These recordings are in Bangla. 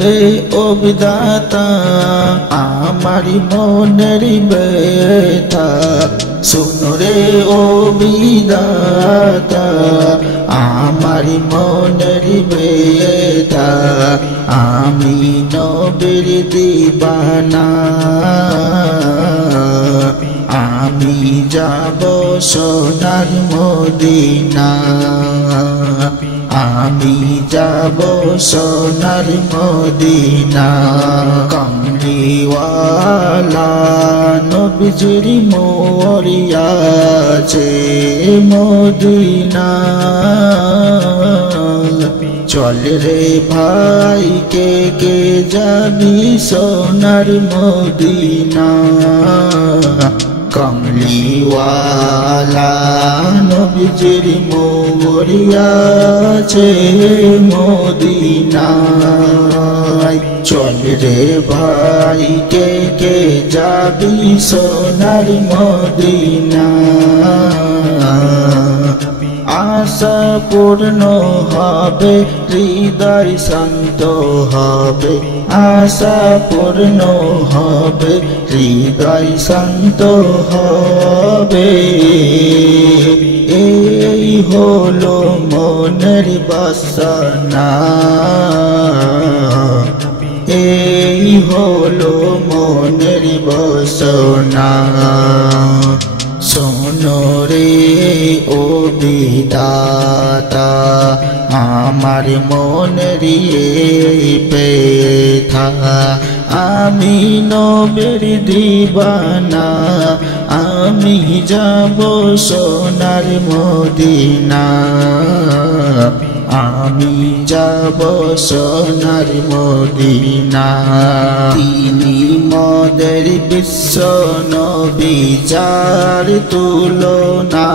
রে ও বিধাতা আমার মনের ব্যথা, শোনো রে ও বিধাতা আমার মনের ব্যথা। আমি নবীর দিবানা, আমি যাব সোনার মদিনা, আমি যাব সোনার মদিনা। কামলিওয়ালা নবীজির মরিয়াছে মদিনা। চল রে ভাই কে কে যাবি সোনার মদিনা। কমলিওয়ালা নবীজির মরিয়াছে মদিনা। চল রে ভাই কে কে যাবি সোনার মদিনা। আশা পূর্ণ হবে হৃদয় শান্ত হবে, আশা পূর্ণ হবে হৃদয় শান্ত হবে। এই হলো মনের বাসনা, এই হলো মনের বাসনা। শোনো রে ও বিধাতা আমার মনের ব্যথা। আমি নবীর দিবানা, আমি যাব সোনার মদিনা, আমি যাব সোনার মদিনা। তিনি মদের বিশ্ব নবী যার তুলনা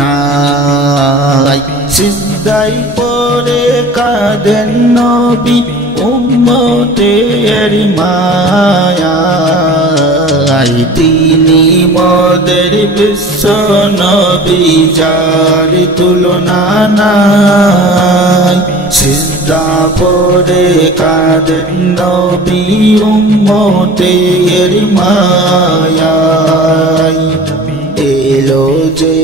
নাই। সিজদায় পড়ে কাঁদেন নবী উম্মতের মায়ায়। তিনি মদের বিশ্ব নবী যার তুলনা নাই। সিজদা পড়ে কাঁদেন নবী উম্মতের মায়ায়। এলো যে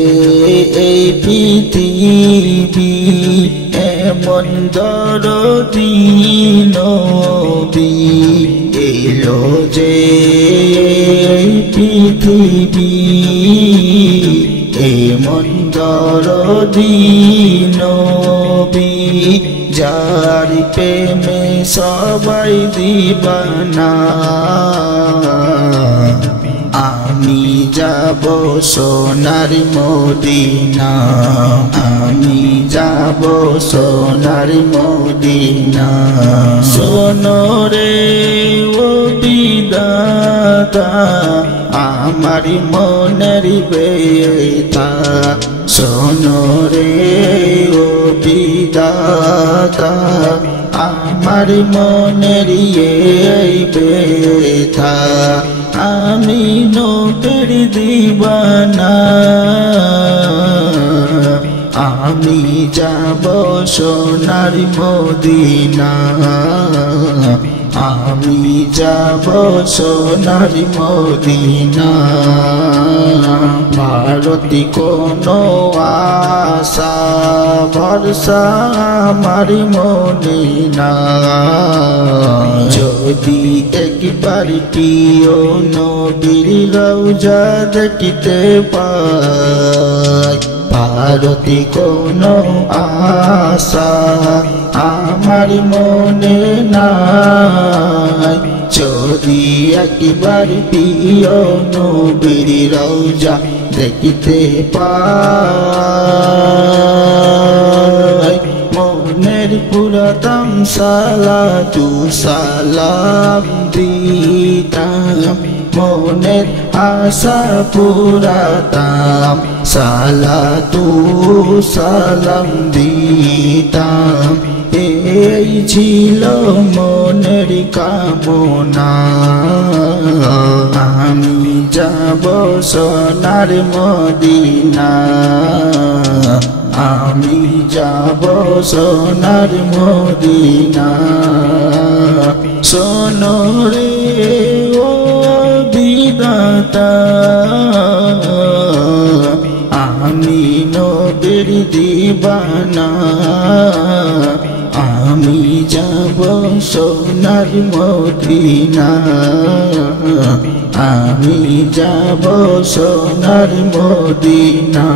এই পৃথিবী এমন দরদি নবী, এলো যে এই পৃথিবী এমন দরদি নবী, যার প্রেমে সবাই দিবানা। আমি যাব সোনার মদিনা, আমি যাব সোনার মদিনা। শোনো রে ও বিধাতা আমার মনের ব্যথা, শোনো রে ও বিধাতা আমার মনের ব্যথা। আমি নবীর দিবানা, আমি যাব সোনার মদিনা, আমি যাব সোনার মদিনা। ভারতী কোনো আশা ভরসা আমার মনে না, যদি একবার প্রিয় নবীর রওজা দেখিতে পাই। ভারতী কোনো আশা আমার মনে নাই, যদি একবার প্রিয় নবীর রওজা দেখিতে পাই। মনের পুরাতন সালাতু সালাম দিতাম, মনের আশা পুরাতাম সালাতু সালাম দিতাম। এই ছিল মনের কামনা, আমি যাব সোনার মদিনা, আমি যাব সোনার মদিনা। শোনো রে ও বিধাতা, আমি নবীর দিবানা, আমি যাব সোনার মদিনা, আমি যাব সোনার মদিনা।